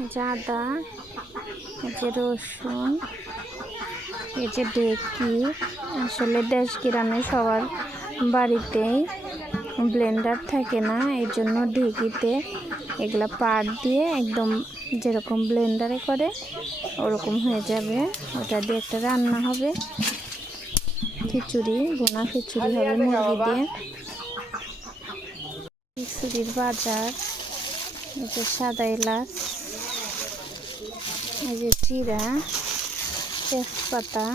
এই যে রসুন, এই যে ডেকি আসলে দেশ গ্রামে সবার বাড়িতেই ব্লেন্ডার থাকে না, এই জন্য ঢেকিতে এগুলা পাট দিয়ে একদম যেরকম ব্লেন্ডারে করে, ওরকম হয়ে যাবে। ওটা দিয়ে একটা রান্না হবে। খিচুড়ি বোনা খিচুড়ি হবে মুরগি দিয়ে। খিচুড়ির বাজার, এই যে সাদা এলাচ। এই যে জিরা তেজপাতা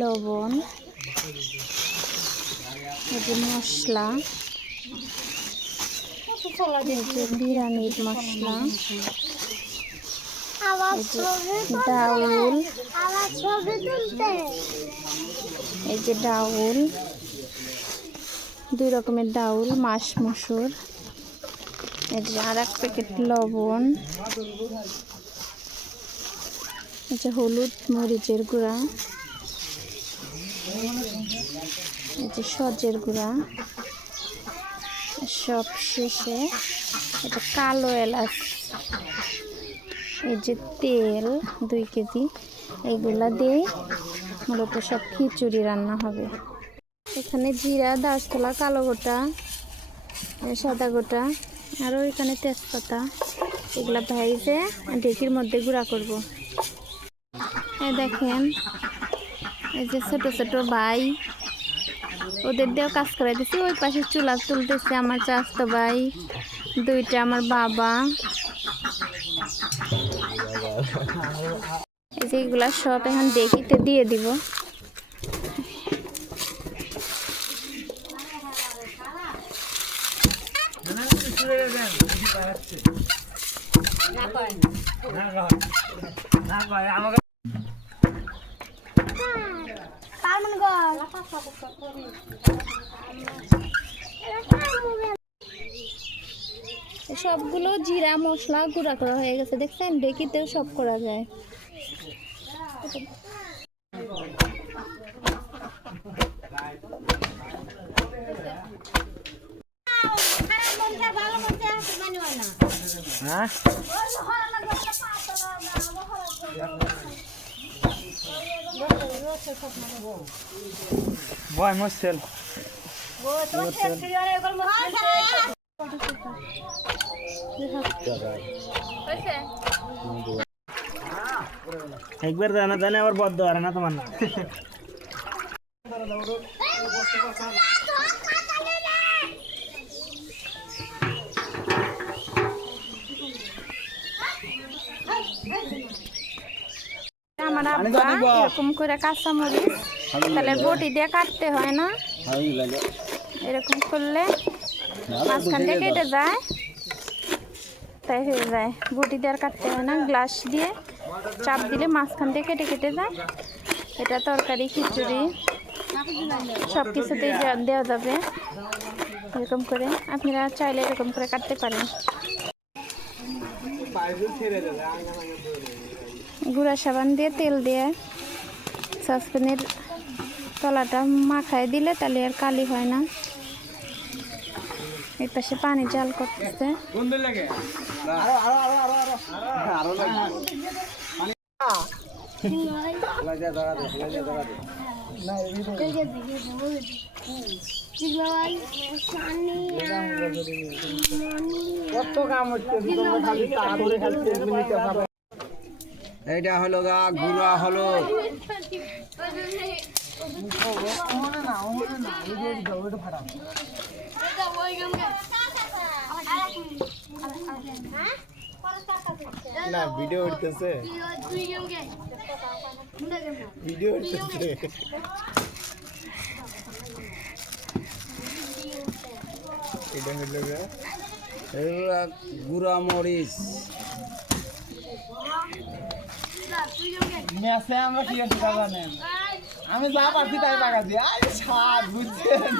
লবণ এই যে মশলা বিরিয়ানির মশলা ডাউল এই যে ডাউল দুই রকমের ডাউল মাস মসুর আর এক প্যাকেট লবণ। যে হলুদ মরিচের গুঁড়া। যে সজের গুঁড়া। সব শেষে এটা কালো এলাচ। এই যে তেল দুই কেজি। এইগুলা দিয়ে মূলত সব খিচুড়ি রান্না হবে। এখানে জিরা দারচলা কালো গোটা, সাদা গোটা। আরও এখানে তেজপাতা, এগুলা ভাইজে ঢেকির মধ্যে গুঁড়া করব। এই দেখেন, এই যে ছোট ছোট ভাই, ওদের দিয়েও কাজ করাই দিচ্ছি ওই পাশে চুলা তুলতেছে আমার চাস্তো ভাই, দুইটা আমার বাবা। এই যে এগুলা সব এখন দেখিতে দিয়ে দিব। সবগুলো জিরা মশলা গুঁড়া করা হয়ে গেছে। দেখছেন? ডেকিতেও সব করা যায়। হ্যাঁ বয় মুসেল একবার জানা জানে আবার বদ্ধ আর না তোমার না আমার আব্বা এরকম করে কাঁচা মরিচ তাহলে বটি দিয়ে কাটতে হয় না? এরকম করলে মাঝখান দিয়ে কেটে যায়। তাই হয়ে যায়। বটি দিয়ে আর কাটতে হয় না। গ্লাস দিয়ে চাপ দিলে মাঝখান দিয়ে কেটে কেটে যায়। এটা তরকারি খিচুড়ি সব কিছুতেই দেওয়া যাবে। এরকম করে। আপনারা চাইলে এরকম করে কাটতে পারেন। গুঁড়া সাবান দিয়ে, তেল দিয়ে সসপ্যানের তলাটা মাখায় দিলে তাহলে আর কালি হয় না। এই পাশে পানি জাল করতেছে। এইটা হলো গা গুড়া হলো। না ভিডিও উঠতেছে। ভিডিও উঠতেছে। এটা হলো গা গুড়া মরিচ। মেসে আমরা কি আছে তা জানেন? আমি যা পারছি তাই পাকাছি আরে স্বাদ বুঝছেন?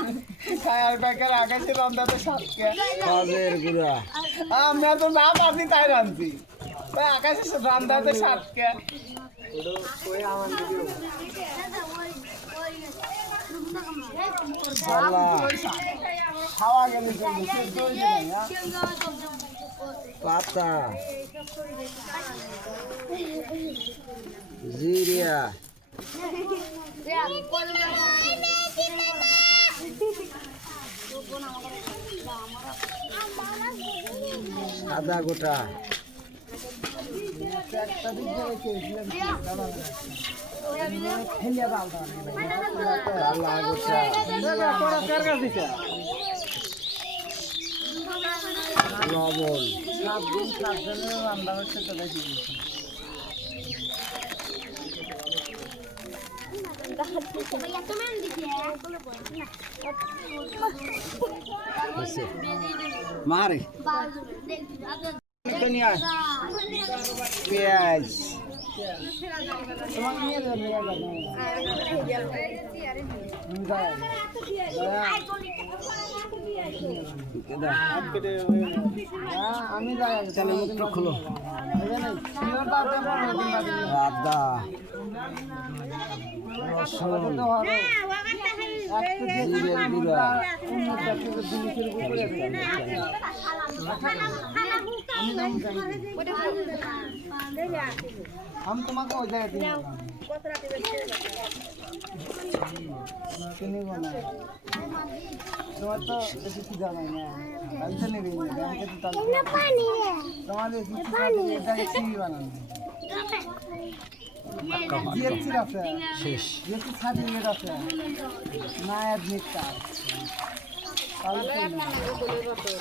খায়ার প্যাকের আকাশে রন্ধাতে স্বাদ কে কাজের গুড়া। আমরা তো যা পারছি তাই রাঁধছি। ওই আকাশে রান্ধাতে স্বাদ কে আল্লাহ খাওয়া গেলে পাতা। জিরিয়া। সাদা গোটা। একটা দিক দিয়ে রেখে দিলাম কি, দাঁড়া না। ফেলিয়া দাও, দাও, দাও। কালা গোটা দাদা, তোরা কার কাছে দিছে? লবণ সাত দিন সাত জনের রান্না হচ্ছে তো দেখি। মারে। পেঁয়াজ আমি তাহলে মুখটা খোলো আদা রসুন আমি তোমাকে ওই জায়গায় দিয়ে দিলাম। চিনিব না। তোমার তো বেশি খিদা নাই না। আমি তো নেবেই আমি কিন্তু তাহলে তোমার বেশি খিদা নেই এটা চিনি বানানো। জিএসটি আছে। শেষ। জিএসটি সার্টিফিকেট আছে না অ্যাডমিট কার্ড তাহলে চলবে। আসাদের